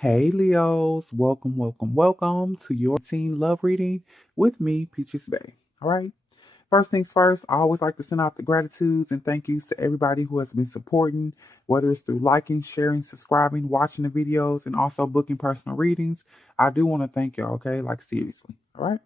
Hey Leos, welcome, welcome, welcome to your teen love reading with me, Peaches Bay. All right. First things first, I always like to send out the gratitudes and thank yous to everybody who has been supporting, whether it's through liking, sharing, subscribing, watching the videos, and also booking personal readings. I do want to thank y'all, okay? Like seriously. All right.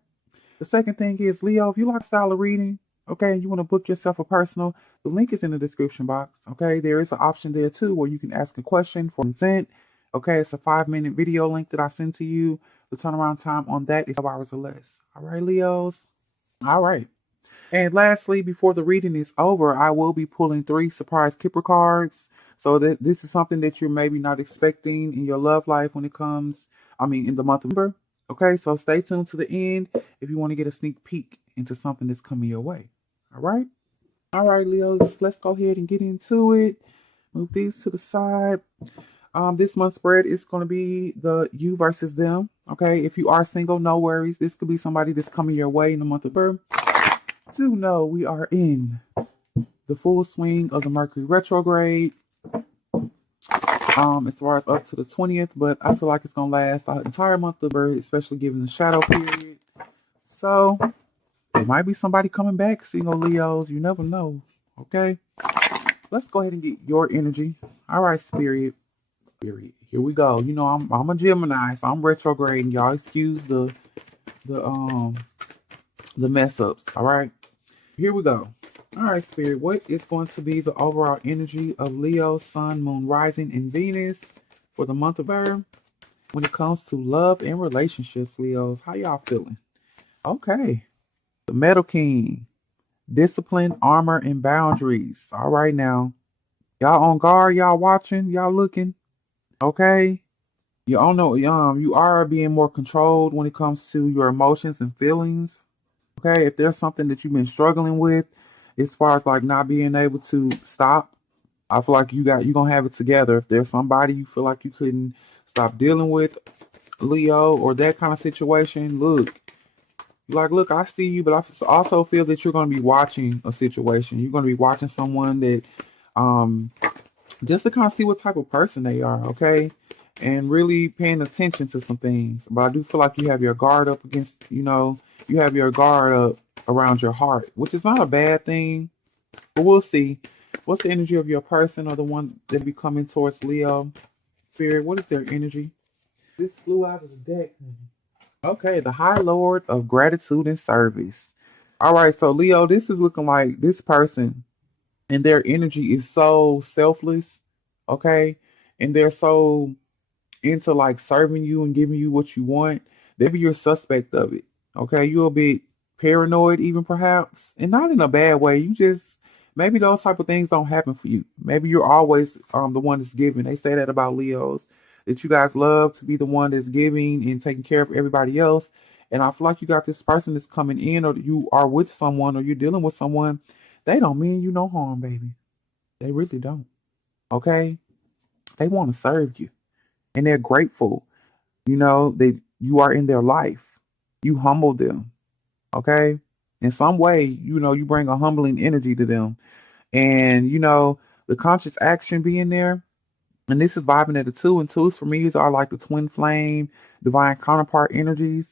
The second thing is, Leo, if you like style of reading, okay, and you want to book yourself a personal, the link is in the description box. Okay, there is an option there too where you can ask a question for consent. Okay, it's a 5-minute video link that I send to you. The turnaround time on that is 5 hours or less. All right, Leos. All right. And lastly, before the reading is over, I will be pulling 3 surprise Kipper cards. So that this is something that you're maybe not expecting in your love life when it comes, in the month of November. Okay, so stay tuned to the end if you want to get a sneak peek into something that's coming your way. All right? All right, Leos, let's go ahead and get into it. Move these to the side. This month's spread is going to be the you versus them. Okay, if you are single, no worries. This could be somebody that's coming your way in the month of November. Do know we are in the full swing of the Mercury retrograde. As far as up to the 20th, but I feel like it's gonna last the entire month of birth, especially given the shadow period. So there might be somebody coming back, single Leos. You never know. Okay. Let's go ahead and get your energy. All right, spirit. Spirit. Here we go. You know, I'm a Gemini, so I'm retrograding. Y'all excuse the the mess ups. All right. Here we go. All right, Spirit, what is going to be the overall energy of Leo, Sun, Moon, Rising, and Venus for the month of Earth when it comes to love and relationships, Leos? How y'all feeling? Okay. The Metal King, discipline, armor, and boundaries. All right, now. Y'all on guard, y'all watching, y'all looking. Okay. You all know you are being more controlled when it comes to your emotions and feelings. Okay, if there's something that you've been struggling with, as far as like not being able to stop, I feel like you're gonna have it together. If there's somebody you feel like you couldn't stop dealing with, Leo, or that kind of situation, look, I see you, but I also feel that you're gonna be watching a situation. You're gonna be watching someone that, um, just to kind of see what type of person they are, okay, and really paying attention to some things. But I do feel like you have your guard up against, you have your guard up around your heart, which is not a bad thing, but we'll see. What's the energy of your person or the one that be coming towards Leo? Spirit, what is their energy? This flew out of the deck. Okay, the High Lord of Gratitude and Service. All right, so Leo, this is looking like this person and their energy is so selfless, okay? And they're so into like serving you and giving you what you want. Maybe you're a suspect of it, okay? You're a bit paranoid, even perhaps, and not in a bad way. You just maybe those type of things don't happen for you. Maybe you're always the one that's giving. They say that about Leos, that you guys love to be the one that's giving and taking care of everybody else. And I feel like you got this person that's coming in, or you are with someone, or you're dealing with someone. They don't mean you no harm, baby. They really don't. Okay? They want to serve you. And they're grateful. That you are in their life. You humble them. Okay? In some way, you bring a humbling energy to them. And, the conscious action being there. And this is vibing at the 2 and 2s for me are like the twin flame, divine counterpart energies.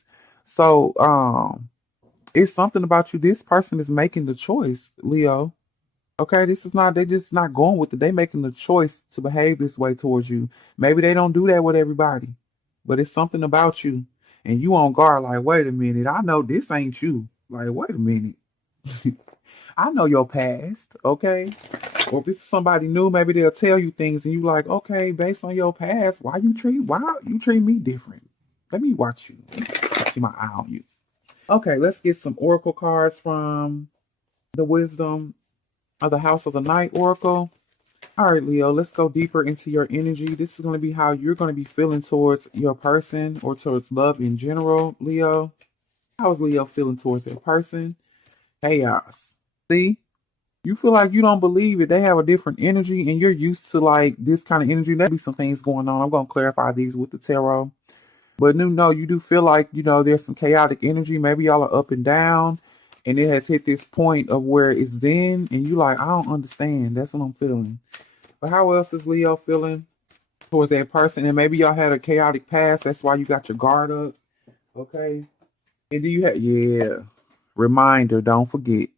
So, it's something about you. This person is making the choice, Leo. Okay, this is not, they just not going with it. They making the choice to behave this way towards you. Maybe they don't do that with everybody, but it's something about you. And you on guard, like, wait a minute, I know this ain't you. Like, wait a minute. I know your past, okay? Or if this is somebody new, maybe they'll tell you things and you like, okay, based on your past, why you treat me different? Let me watch you. Keep my eye on you. Okay, let's get some oracle cards from the wisdom of the House of the Night Oracle. All right, Leo, let's go deeper into your energy. This is going to be how you're going to be feeling towards your person or towards love in general, Leo. How is Leo feeling towards their person? Chaos. See? You feel like you don't believe it. They have a different energy and you're used to like this kind of energy. There'll be some things going on. I'm going to clarify these with the tarot. But no, you do feel like, there's some chaotic energy. Maybe y'all are up and down. And it has hit this point of where it's zen, and you like, I don't understand. That's what I'm feeling. But how else is Leo feeling? towards that person, and maybe y'all had a chaotic past. That's why you got your guard up. Okay, and do you have reminder? Don't forget.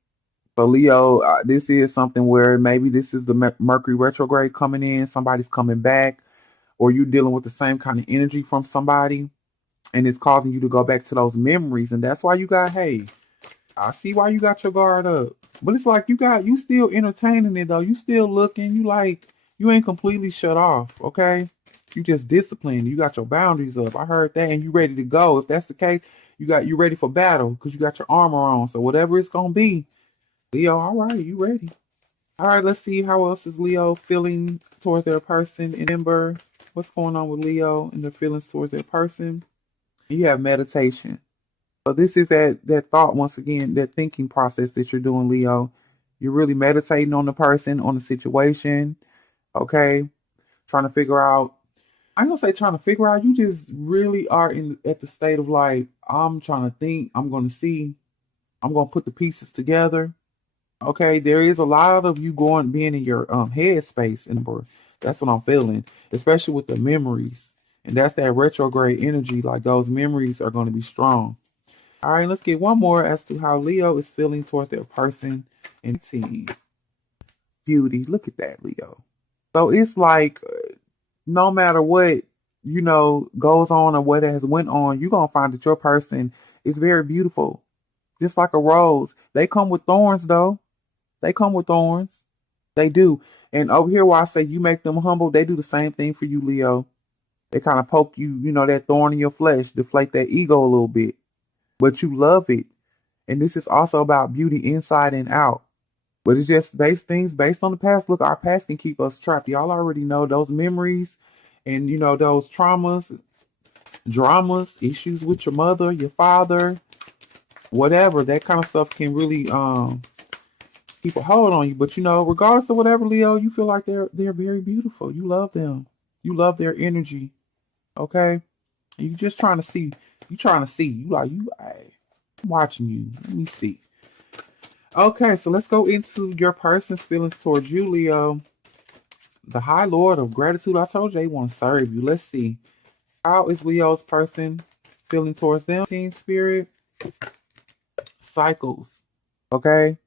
So Leo, this is something where maybe this is the Mercury retrograde coming in. Somebody's coming back, or you dealing with the same kind of energy from somebody, and it's causing you to go back to those memories, and that's why you got. Hey, I see why you got your guard up, but it's like you still entertaining it though. You still looking. You ain't completely shut off. Okay, you just disciplined. You got your boundaries up. I heard that, and you ready to go. If that's the case, you ready for battle because you got your armor on. So whatever it's gonna be, Leo. All right, you ready? All right, let's see how else is Leo feeling towards their person in Ember. What's going on with Leo and their feelings towards their person? You have meditation. So this is that thought once again, that thinking process that you're doing, Leo. You're really meditating on the person, on the situation, okay? Trying to figure out. I'm gonna say trying to figure out. You just really are in at the state of like, I'm trying to think. I'm gonna see. I'm gonna put the pieces together. Okay, there is a lot of you being in your head space, and that's what I'm feeling, especially with the memories, and that's that retrograde energy. Like those memories are going to be strong. All right, let's get one more as to how Leo is feeling towards their person and team. Beauty, look at that, Leo. So it's like no matter what goes on or what has went on, you're gonna find that your person is very beautiful, just like a rose. They come with thorns, though. They come with thorns. They do. And over here, where I say you make them humble, they do the same thing for you, Leo. They kind of poke you, that thorn in your flesh, deflate that ego a little bit. But you love it. And this is also about beauty inside and out. But it's just based on the past. Look, our past can keep us trapped. Y'all already know those memories and, those traumas, dramas, issues with your mother, your father, whatever. That kind of stuff can really keep a hold on you. But regardless of whatever, Leo, you feel like they're very beautiful. You love them. You love their energy. Okay? And you just trying to see. You trying to see. Hey, I'm watching you. Let me see. Okay, so let's go into your person's feelings towards you, Leo. The High Lord of Gratitude. I told you they want to serve you. Let's see. How is Leo's person feeling towards them? Teen Spirit. Cycles. Okay?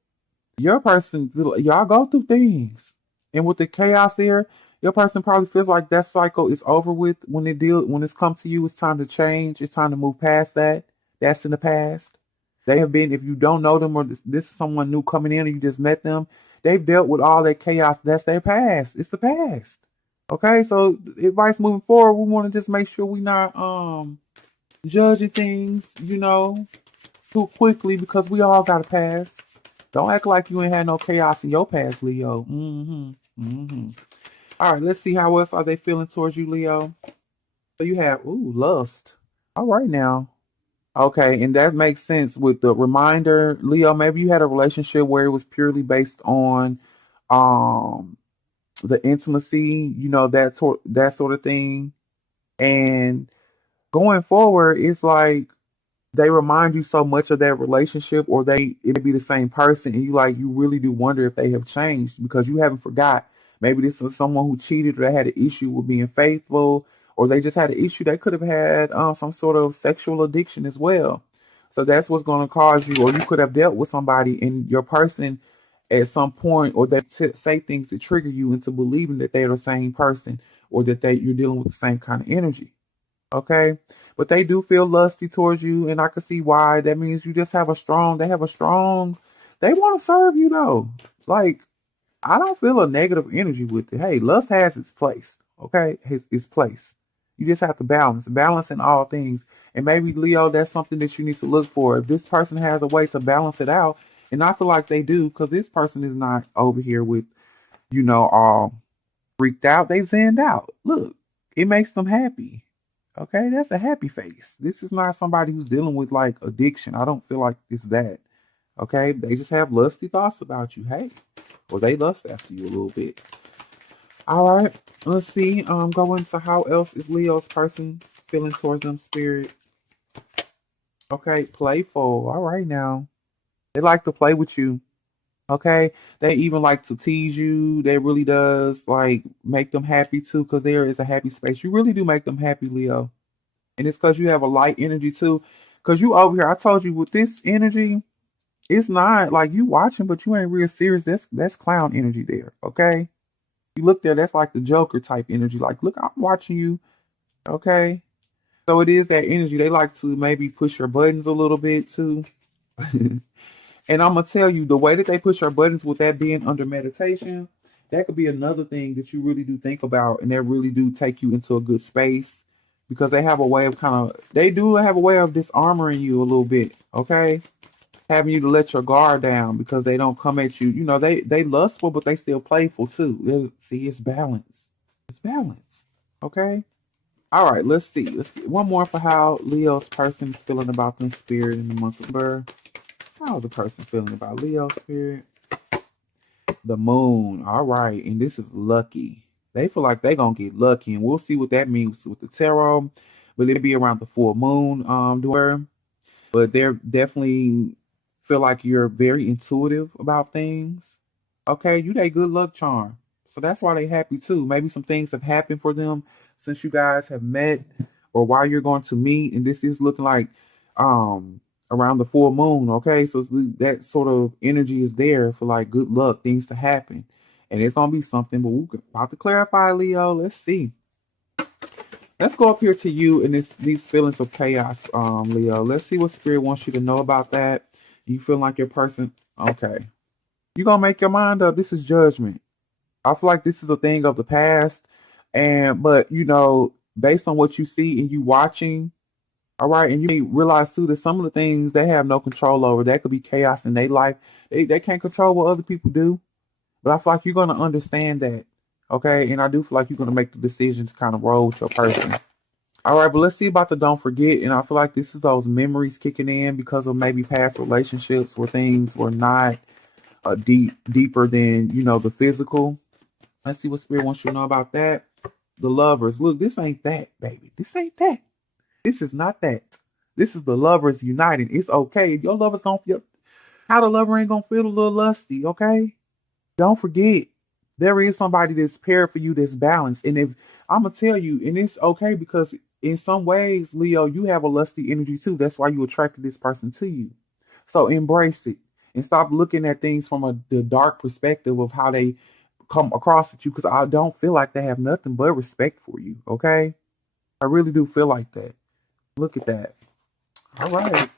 Your person, y'all go through things. And with the chaos there, your person probably feels like that cycle is over with when it's come to you. It's time to change. It's time to move past that. That's in the past. They have been, if you don't know them or this is someone new coming in and you just met them, they've dealt with all that chaos. That's their past. It's the past. Okay, so advice moving forward, we want to just make sure we're not judging things, too quickly because we all got a past. Don't act like you ain't had no chaos in your past, Leo. All right, let's see how else are they feeling towards you, Leo. So you have, lust. All right now. Okay, and that makes sense with the reminder, Leo. Maybe you had a relationship where it was purely based on um the intimacy, that sort of thing. And going forward, it's like they remind you so much of that relationship, or it be the same person, and you really do wonder if they have changed because you haven't forgot. Maybe this is someone who cheated, or they had an issue with being faithful, or they just had an issue. They could have had some sort of sexual addiction as well. So that's what's going to cause you, or you could have dealt with somebody in your person at some point, or they say things that trigger you into believing that they're the same person, or that you're dealing with the same kind of energy. Okay, but they do feel lusty towards you, and I can see why. That means you just have a strong. They want to serve you though. Like, I don't feel a negative energy with it. Hey, lust has its place. Okay, its place. You just have to balance in all things. And maybe Leo, that's something that you need to look for. If this person has a way to balance it out, and I feel like they do, because this person is not over here with, all freaked out. They zenned out. Look, it makes them happy. Okay, that's a happy face. This is not somebody who's dealing with like addiction. I don't feel like it's that. Okay, they just have lusty thoughts about you. Hey, or they lust after you a little bit. All right, let's see. Go into how else is Leo's person feeling towards them, Spirit. Okay, playful. All right now, they like to play with you. Okay, they even like to tease you. They really does like make them happy too, because there is a happy space. You really do make them happy, Leo, and it's because you have a light energy too. Because you over here, I told you with this energy, it's not like you watching, but you ain't real serious. That's clown energy there. Okay, you look there, that's like the Joker type energy. Like, look, I'm watching you. Okay, so it is that energy. They like to maybe push your buttons a little bit too. And I'm gonna tell you the way that they push our buttons with that being under meditation, that could be another thing that you really do think about, and that really do take you into a good space because they have a way of they do have a way of disarmoring you a little bit, okay? Having you to let your guard down because they don't come at you. You know, they lustful, but they still playful too. See, it's balance. It's balance, okay? All right, let's see. Let's get one more for how Leo's person is feeling about them spirit in the month of September. How's the person feeling about Leo spirit? The moon. All right. And this is lucky. They feel like they're gonna get lucky. And we'll see what that means with the tarot. But it'll be around the full moon doing. But they're definitely feel like you're very intuitive about things. Okay, you that good luck charm. So that's why they happy too. Maybe some things have happened for them since you guys have met or while you're going to meet. And this is looking like um around the full moon. Okay, so that sort of energy is there for like good luck, things to happen. And it's gonna be something, but we're about to clarify, Leo. Let's see. Let's go up here to you and these feelings of chaos, Leo. Let's see what spirit wants you to know about that. You feel like your person, okay. You're gonna make your mind up. This is judgment. I feel like this is a thing of the past. And but you know, based on what you see and you watching, all right, and you may realize too that some of the things they have no control over. That could be chaos in their life. They can't control what other people do. But I feel like you're gonna understand that. Okay, and I do feel like you're gonna make the decision to kind of roll with your person. All right, but let's see about the don't forget. And I feel like this is those memories kicking in because of maybe past relationships where things were not deeper than the physical. Let's see what spirit wants you to know about that. The lovers. Look, this ain't that, baby. This ain't that. This is not that. This is the lovers uniting. It's okay. Your lover's gonna feel how the lover ain't gonna feel a little lusty, okay? Don't forget, there is somebody that's paired for you that's balanced. And if I'm gonna tell you, and it's okay because in some ways, Leo, you have a lusty energy too. That's why you attracted this person to you. So embrace it and stop looking at things from the dark perspective of how they come across at you. Because I don't feel like they have nothing but respect for you. Okay, I really do feel like that. Look at that. All right.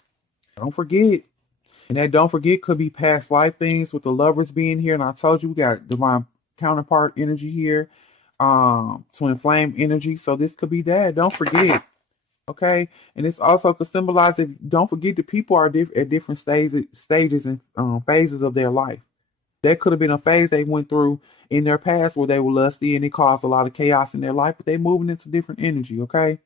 Don't forget. And that don't forget could be past life things with the lovers being here. And I told you we got divine counterpart energy here. Twin flame energy. So this could be that. Don't forget. Okay. And this also could symbolize that don't forget the people are at different stages and phases of their life. That could have been a phase they went through in their past where they were lusty and it caused a lot of chaos in their life, but they're moving into different energy, okay?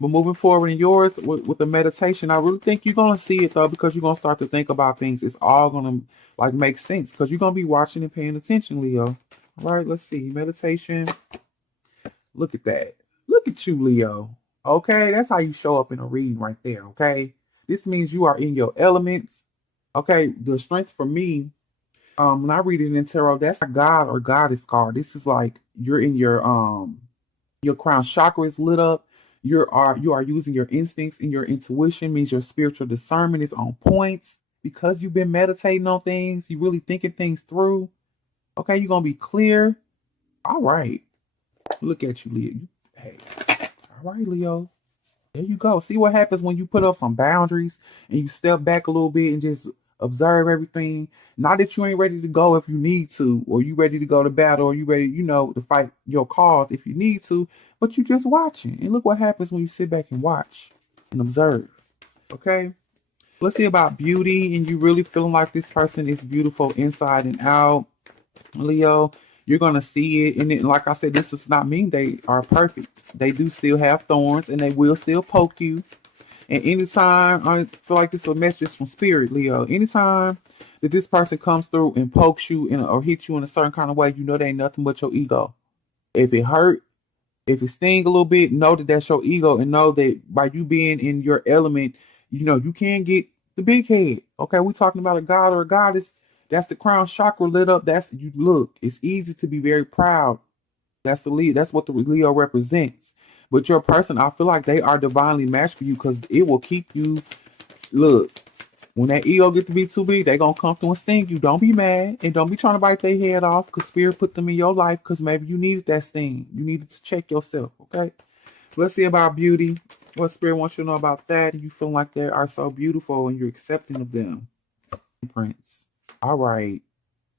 But moving forward in yours with the meditation, I really think you're gonna see it though because you're gonna start to think about things. It's all gonna like make sense because you're gonna be watching and paying attention, Leo. All right, let's see meditation. Look at that. Look at you, Leo. Okay, that's how you show up in a reading right there. Okay, this means you are in your elements. Okay, the strength for me. When I read it in tarot, that's a god or goddess card. This is like you're in your crown chakra is lit up. You are using your instincts and your intuition, means your spiritual discernment is on points because you've been meditating on things, you really thinking things through. Okay, you're gonna be clear. All right. Look at you, Leo. Hey, all right, Leo. There you go. See what happens when you put up some boundaries and you step back a little bit and just observe everything. Not that you ain't ready to go if you need to, or you ready to go to battle, or you ready, to fight your cause if you need to, but you just watching. And look what happens when you sit back and watch and observe. Okay? Let's see about beauty and you really feeling like this person is beautiful inside and out. Leo, you're going to see it. And like I said, this does not mean they are perfect. They do still have thorns and they will still poke you. And anytime, I feel like this is a message from spirit, Leo. Anytime that this person comes through and pokes you or hits you in a certain kind of way, you know they ain't nothing but your ego. If it hurt, if it sting a little bit, know that that's your ego and know that by you being in your element, you can get the big head. Okay, we're talking about a god or a goddess That's the crown chakra lit up. That's you look. It's easy to be very proud. That's the lead. That's what the Leo represents. But your person, I feel like they are divinely matched for you because it will keep you. Look, when that ego get to be too big, they gonna come through and sting you. Don't be mad and don't be trying to bite their head off because spirit put them in your life because maybe you needed that sting. You needed to check yourself. Okay. Let's see about beauty. What spirit wants you to know about that? You feel like they are so beautiful and you're accepting of them. Prince. All right.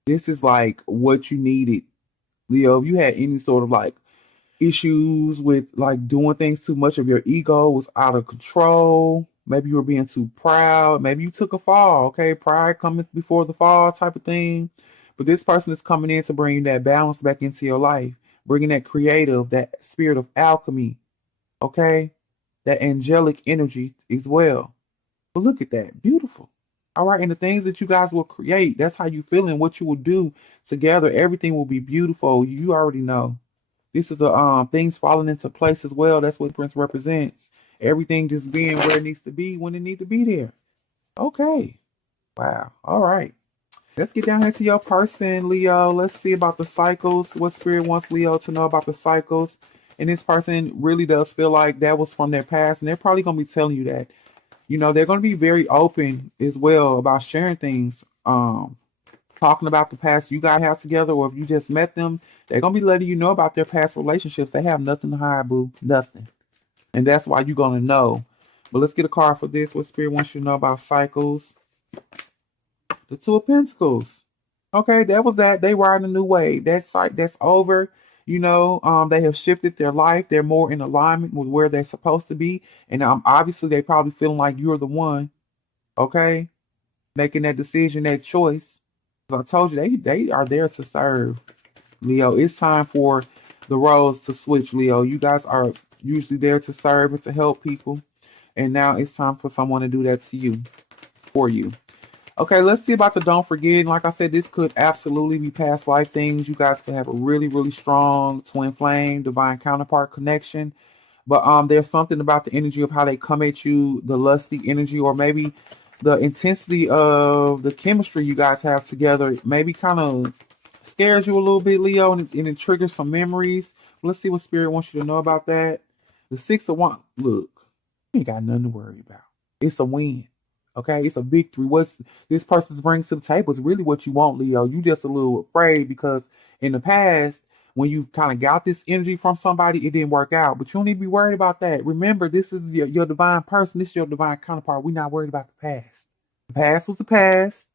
This is like what you needed. Leo, if you had any sort of like issues with like doing things too much, of your ego was out of control, maybe you were being too proud, maybe you took a fall, okay? Pride coming before the fall type of thing. But this person is coming in to bring that balance back into your life, bringing that creative, that spirit of alchemy, okay? That angelic energy as well. But look at that. Beautiful. All right. And the things that you guys will create, that's how you feel and what you will do together. Everything will be beautiful. You already know. This is a things falling into place as well. That's what Prince represents. Everything just being where it needs to be when it needs to be there. Okay. Wow. All right. Let's get down here to your person, Leo. Let's see about the cycles. What spirit wants Leo to know about the cycles? And this person really does feel like that was from their past, and they're probably going to be telling you that. You know, they're going to be very open as well about sharing things, talking about the past you guys have together, or if you just met them, they're going to be letting you know about their past relationships. They have nothing to hide, boo. Nothing. And that's why you're going to know. But let's get a card for this. What spirit wants you to know about cycles? The Two of Pentacles. Okay, that was that. They riding a new wave. That's over. You know, they have shifted their life. They're more in alignment with where they're supposed to be. And obviously, they probably feeling like you're the one, okay, making that decision, that choice. As I told you, they are there to serve, Leo. It's time for the roles to switch, Leo. You guys are usually there to serve and to help people. And now it's time for someone to do that to you, for you. Okay, let's see about the don't forget. And like I said, this could absolutely be past life things. You guys could have a really, really strong twin flame, divine counterpart connection. But there's something about the energy of how they come at you, the lusty energy, or maybe the intensity of the chemistry you guys have together. Maybe kind of scares you a little bit, Leo, and it triggers some memories. Let's see what spirit wants you to know about that. The Six of Wands. Look, you ain't got nothing to worry about. It's a win. Okay, it's a victory. What's this person brings to the table is really what you want, Leo. You just a little afraid because in the past, when you kind of got this energy from somebody, it didn't work out. But you don't need to be worried about that. Remember, this is your divine person. This is your divine counterpart. We're not worried about the past. The past was the past.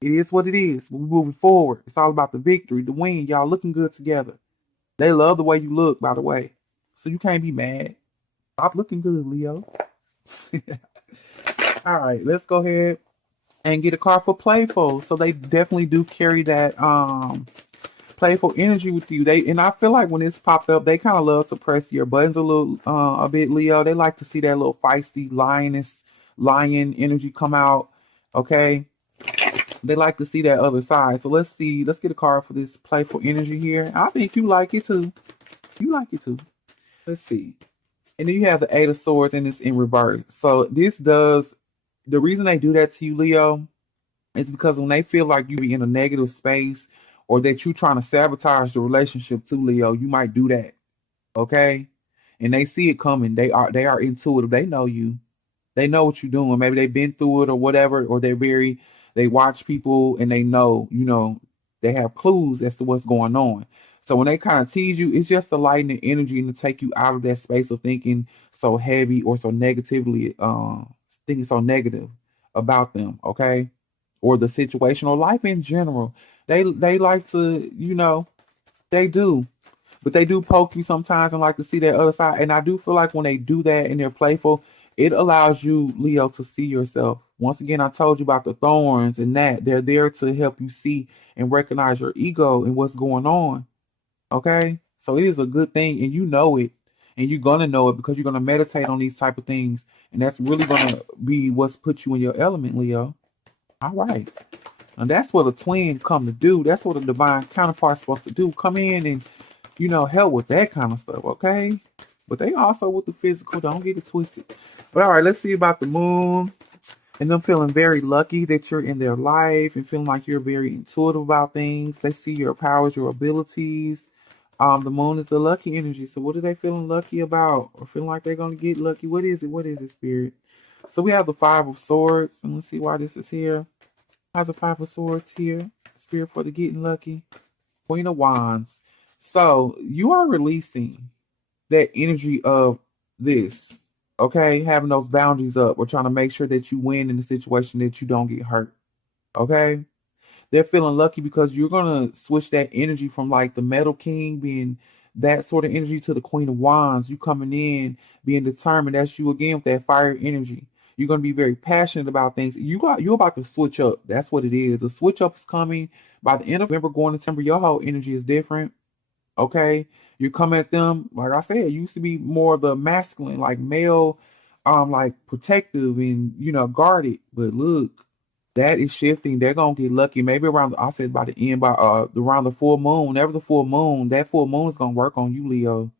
It is what it is. We're moving forward. It's all about the victory, the win. Y'all looking good together. They love the way you look, by the way. So you can't be mad. Stop looking good, Leo. All right, let's go ahead and get a card for playful. So they definitely do carry that playful energy with you. And I feel like when this popped up, they kind of love to press your buttons a bit, Leo. They like to see that little feisty lion energy come out. Okay. They like to see that other side. So let's get a card for this playful energy here. I think you like it too. You like it too. Let's see. And then you have the Eight of Swords and it's in reverse. So the reason they do that to you, Leo, is because when they feel like you be in a negative space or that you're trying to sabotage the relationship too, Leo, you might do that. Okay? And they see it coming. They are intuitive. They know you. They know what you're doing. Maybe they've been through it or whatever, or they watch people and they know, they have clues as to what's going on. So when they kind of tease you, it's just to lighten the energy and to take you out of that space of thinking so heavy or so negatively, thinking so negative about them, okay? Or the situation or life in general. They like to, they do. But they do poke you sometimes and like to see that other side. And I do feel like when they do that and they're playful, it allows you, Leo, to see yourself. Once again, I told you about the thorns and that. They're there to help you see and recognize your ego and what's going on. Okay? So it is a good thing and you know it. And you're going to know it because you're going to meditate on these type of things. And that's really going to be what's put you in your element, Leo. All right. And that's what a twin come to do. That's what a divine counterpart's supposed to do. Come in and, help with that kind of stuff, okay? But they also with the physical. Don't get it twisted. But all right, let's see about the moon. and them feeling very lucky that you're in their life and feeling like you're very intuitive about things. They see your powers, your abilities. The moon is the lucky energy. So what are they feeling lucky about or feeling like they're gonna get lucky? What is it? What is it, spirit? So we have the Five of Swords, and let's see why this is here. How's the Five of Swords here? Spirit for the getting lucky. Queen of Wands. So you are releasing that energy of this, okay? Having those boundaries up. We're trying to make sure that you win in the situation, that you don't get hurt, okay? They're feeling lucky because you're going to switch that energy from like the Metal King being that sort of energy to the Queen of Wands. You coming in being determined. That's you again with that fire energy. You're going to be very passionate about things. You're about to switch up. That's what it is. The switch up is coming by the end of November going to December. Your whole energy is different. Okay, you're coming at them like I said. It used to be more of the masculine, like male, like protective and guarded. But look, that is shifting. They're gonna get lucky. Maybe around I said by the end by around the full moon. Whenever the full moon, that full moon is gonna work on you, Leo,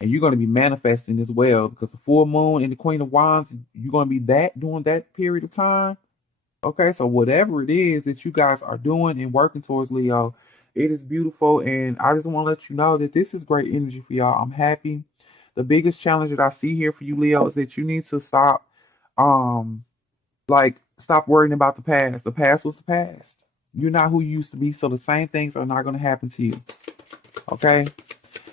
and you're gonna be manifesting as well because the full moon and the Queen of Wands, you're gonna be that during that period of time. Okay, so whatever it is that you guys are doing and working towards, Leo, it is beautiful. And I just want to let you know that this is great energy for y'all. I'm happy. The biggest challenge that I see here for you, Leo, is that you need to stop, um, stop worrying about the past. The past was the past. You're not who you used to be, so the same things are not going to happen to you. Okay?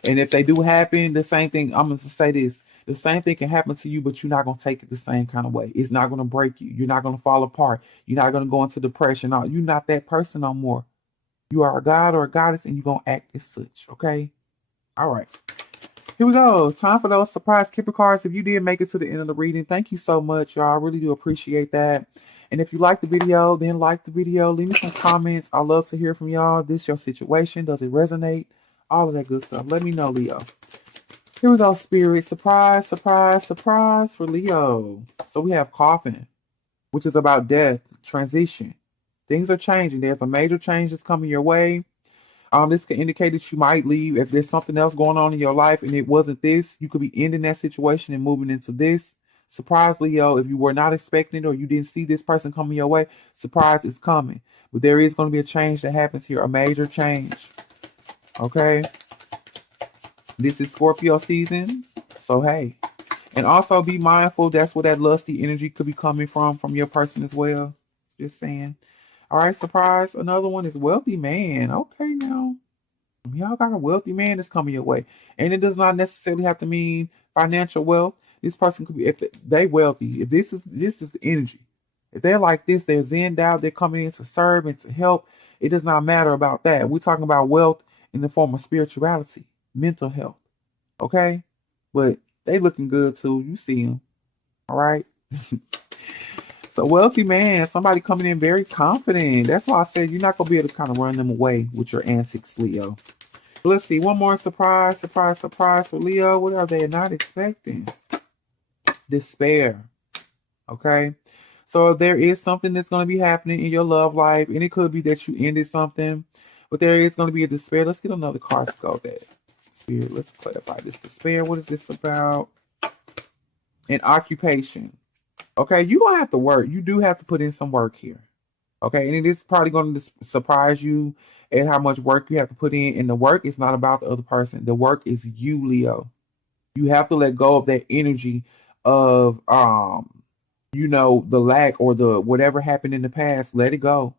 And if they do happen, the same thing, I'm going to say this. The same thing can happen to you, but you're not going to take it the same kind of way. It's not going to break you. You're not going to fall apart. You're not going to go into depression. No, you're not that person no more. You are a god or a goddess, and you're going to act as such. Okay? All right. Here we go. Time for those surprise Kipper cards. If you did make it to the end of the reading, thank you so much, y'all. I really do appreciate that. And if you like the video, then like the video. Leave me some comments. I love to hear from y'all. This your situation. Does it resonate? All of that good stuff. Let me know, Leo. Here we go, Spirit. Surprise, surprise, surprise for Leo. So we have Coffin, which is about death, transition. Things are changing. There's a major change that's coming your way. This could indicate that you might leave. If there's something else going on in your life and it wasn't this, you could be ending that situation and moving into this. Surprise, Leo, if you were not expecting it or you didn't see this person coming your way, surprise is coming. But there is going to be a change that happens here, a major change. Okay? This is Scorpio season. So, hey. And also be mindful, that's where that lusty energy could be coming from your person as well. Just saying. All right, surprise. Another one is wealthy man. Okay, now. Y'all got a wealthy man that's coming your way. And it does not necessarily have to mean financial wealth. This person could be, if they wealthy, if this is the energy. If they're like this, they're zen out, they're coming in to serve and to help. It does not matter about that. We're talking about wealth in the form of spirituality, mental health. Okay? But they looking good too. You see them. All right? So wealthy man, somebody coming in very confident. That's why I said you're not going to be able to kind of run them away with your antics, Leo. Let's see. One more surprise for Leo. What are they not expecting? Despair. Okay? So there is something that's going to be happening in your love life, and it could be that you ended something, but there is going to be a despair. Let's get another card to go there. Spirit, let's clarify this despair. What is this about? An occupation. Okay, you're going to have to work. You do have to put in some work here. Okay, and it is probably going to surprise you at how much work you have to put in. And the work is not about the other person. The work is you, Leo. You have to let go of that energy of, the lack or the whatever happened in the past. Let it go.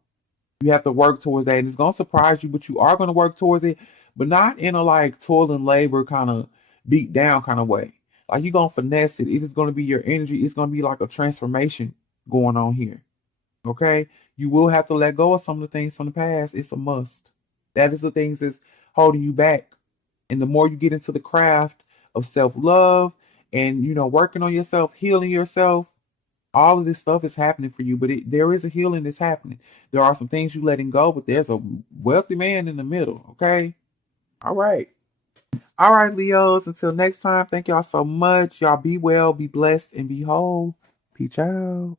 You have to work towards that. And it's going to surprise you, but you are going to work towards it, but not in a like toil and labor kind of beat down kind of way. Like you're going to finesse it. It is going to be your energy. It's going to be like a transformation going on here. Okay? You will have to let go of some of the things from the past. It's a must. That is the things that's holding you back. And the more you get into the craft of self-love and, working on yourself, healing yourself, all of this stuff is happening for you. But there is a healing that's happening. There are some things you letting go, but there's a wealthy man in the middle. Okay? All right. All right, Leos. Until next time, thank y'all so much. Y'all be well, be blessed, and be whole. Peace out.